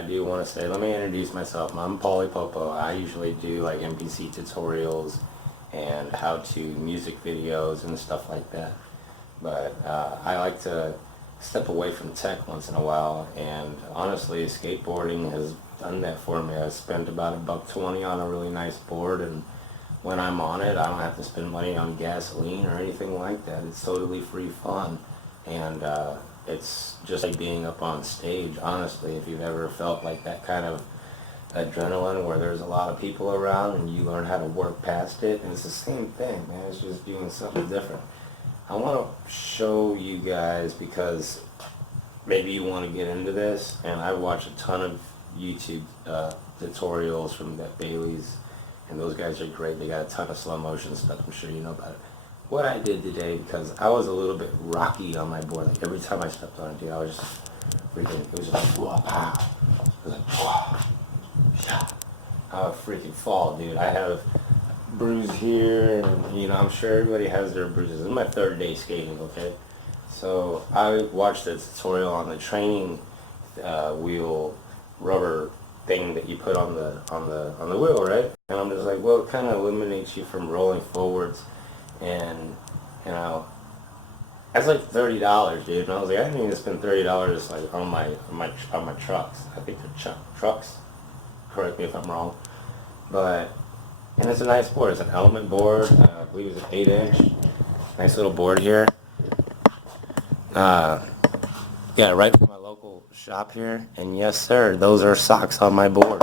I do want to say, let me introduce myself. I'm Poli Popo. I usually do like NPC tutorials and how-to music videos and stuff like that. But I like to step away from tech once in a while, and honestly, skateboarding has done that for me. I spent about $1.20 on a really nice board, and when I'm on it, I don't have to spend money on gasoline or anything like that. It's totally free fun, and it's just like being up on stage, honestly. If you've ever felt like that kind of adrenaline where there's a lot of people around and you learn how to work past it, and it's the same thing, man. It's just doing something different. I want to show you guys, because maybe you want to get into this, and I watch a ton of YouTube tutorials from that Bailey's, and those guys are great. They got a ton of slow motion stuff. I'm sure you know about it. What I did today, because I was a little bit rocky on my board, like every time I stepped on it, dude, I was just freaking, it was just like, whoa, pow. It was like, whoa, yeah. I would freaking fall, dude. I have bruise here, and you know, I'm sure everybody has their bruises. This is my third day skating, okay? So I watched the tutorial on the training wheel rubber thing that you put on the wheel, right? And I'm just like, well, it kind of eliminates you from rolling forwards, and you know, that's like $30, dude. And I was like, I didn't even spend $30 like on my trucks. I think they're trucks. Correct me if I'm wrong, but and it's a nice board. It's an element board. I believe it's an 8-inch. Nice little board here. Got it right from my local shop here, and yes sir, those are socks on my board.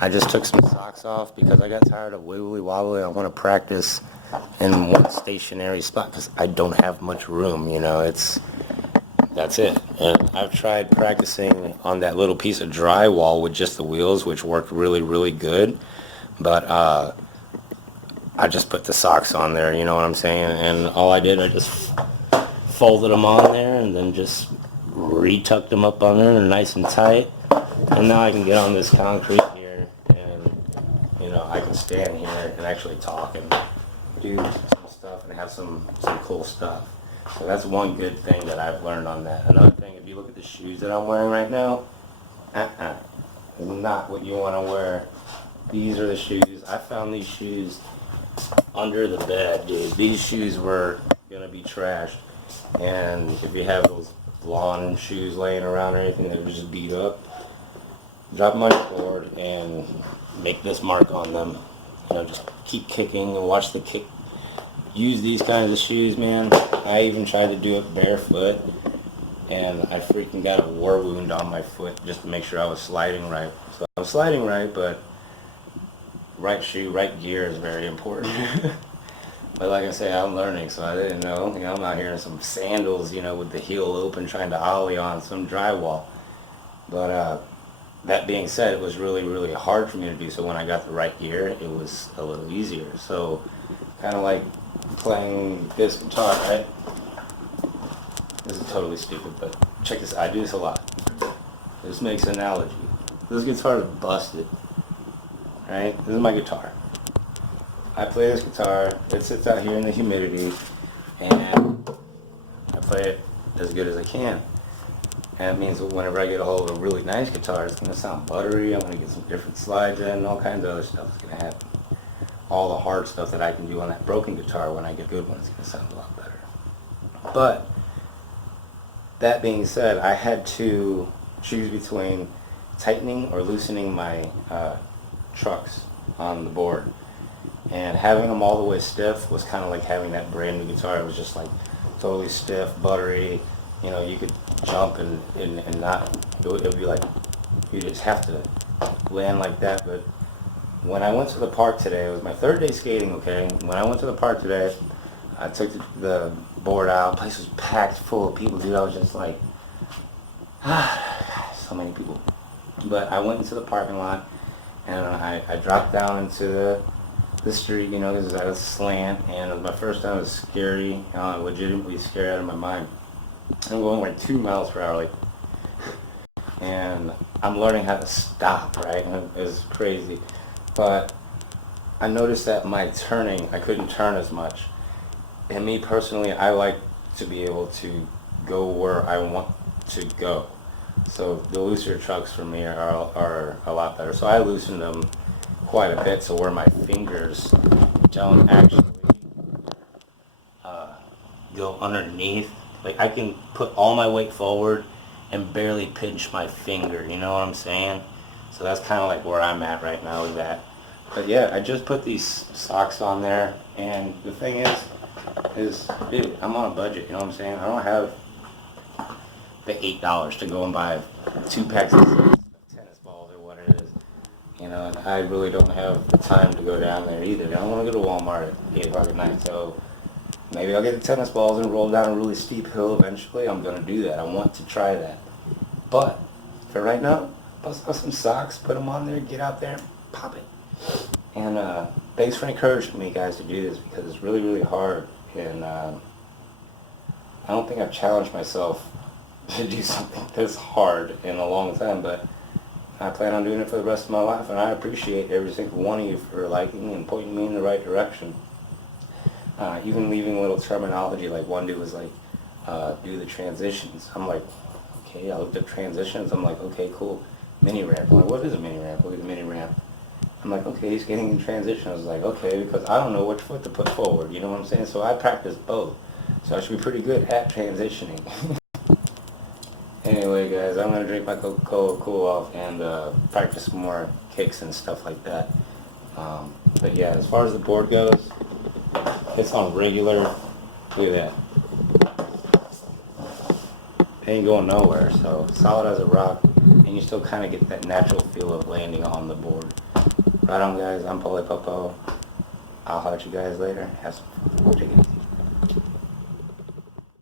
I just took some socks off because I got tired of wibbly wobbly. I want to practice in one stationary spot because I don't have much room, you know. That's it. And I've tried practicing on that little piece of drywall with just the wheels, which worked really, really good, but I just put the socks on there, you know what I'm saying, and all I did, I just folded them on there and then just retucked them up on there, and nice and tight. And now I can get on this concrete here, and you know, I can stand here and actually talk and do some stuff and have some cool stuff. So that's one good thing that I've learned on that. Another thing, if you look at the shoes that I'm wearing right now, is not what you want to wear. These are the shoes. I found these shoes under the bed, dude. These shoes were gonna be trashed, and if you have those blonde shoes laying around or anything that were just beat up, drop them on your board and make this mark on them. You know, just keep kicking and watch the kick. Use these kinds of shoes, man. I even tried to do it barefoot, and I freaking got a war wound on my foot just to make sure I was sliding right. So I'm sliding right, but right shoe, right gear is very important. But like I say, I'm learning, so I didn't know. You know, I'm out here in some sandals, you know, with the heel open, trying to ollie on some drywall. But that being said, it was really, really hard for me to do. So when I got the right gear, it was a little easier. So kind of like playing this guitar, right? This is totally stupid, but check this. I do this a lot. This makes an analogy. This guitar is busted, right? This is my guitar. I play this guitar. It sits out here in the humidity, and I play it as good as I can. And it means that whenever I get a hold of a really nice guitar, it's going to sound buttery. I'm going to get some different slides in, all kinds of other stuff is going to happen. All the hard stuff that I can do on that broken guitar, when I get a good one, it's going to sound a lot better. But that being said, I had to choose between tightening or loosening my trucks on the board. And having them all the way stiff was kind of like having that brand new guitar. It was just like totally stiff, buttery. You know, you could jump and not, it would be like, you just have to land like that. But when I went to the park today, it was my third day skating, okay? When I went to the park today, I took the board out. The place was packed full of people, dude. I was just like, so many people. But I went into the parking lot, and I dropped down into the street, you know, because I was slant, and it was my first time. It was scary, legitimately scared out of my mind. I'm going like 2 miles per hour, like, and I'm learning how to stop, right? And it was crazy. But I noticed that my turning, I couldn't turn as much. And me personally, I like to be able to go where I want to go. So the looser trucks for me are a lot better. So I loosen them quite a bit, so where my fingers don't actually go underneath. Like I can put all my weight forward and barely pinch my finger, you know what I'm saying? So that's kind of like where I'm at right now with that. But yeah, I just put these socks on there, and the thing is, dude, I'm on a budget, you know what I'm saying? I don't have the $8 to go and buy 2 packs of tennis balls or what it is. You know, and I really don't have the time to go down there either. I don't want to go to Walmart at 8 o'clock at night, so maybe I'll get the tennis balls and roll down a really steep hill eventually. I'm going to do that. I want to try that. But for right now, bust out some socks, put them on there, get out there, pop it. And thanks for encouraging me, guys, to do this, because it's really, really hard. And I don't think I've challenged myself to do something this hard in a long time, but I plan on doing it for the rest of my life, and I appreciate every single one of you for liking and pointing me in the right direction. Even leaving a little terminology, like one dude was like, do the transitions. I'm like, okay, I looked at transitions, I'm like, okay, cool. Mini ramp. I'm like, what is a mini ramp? Look at the mini ramp. I'm like, okay, he's getting in transition. I was like, okay, because I don't know which foot to put forward, you know what I'm saying? So I practice both. So I should be pretty good at transitioning. Anyway, guys, I'm going to drink my Coca-Cola, cool off, and practice some more kicks and stuff like that. But yeah, as far as the board goes, it's on regular. Look at that. It ain't going nowhere, so solid as a rock, and you still kind of get that natural feel of landing on the board. Right on, guys. I'm Poli Popo. I'll holler at you guys later. Have some fun. Take it easy.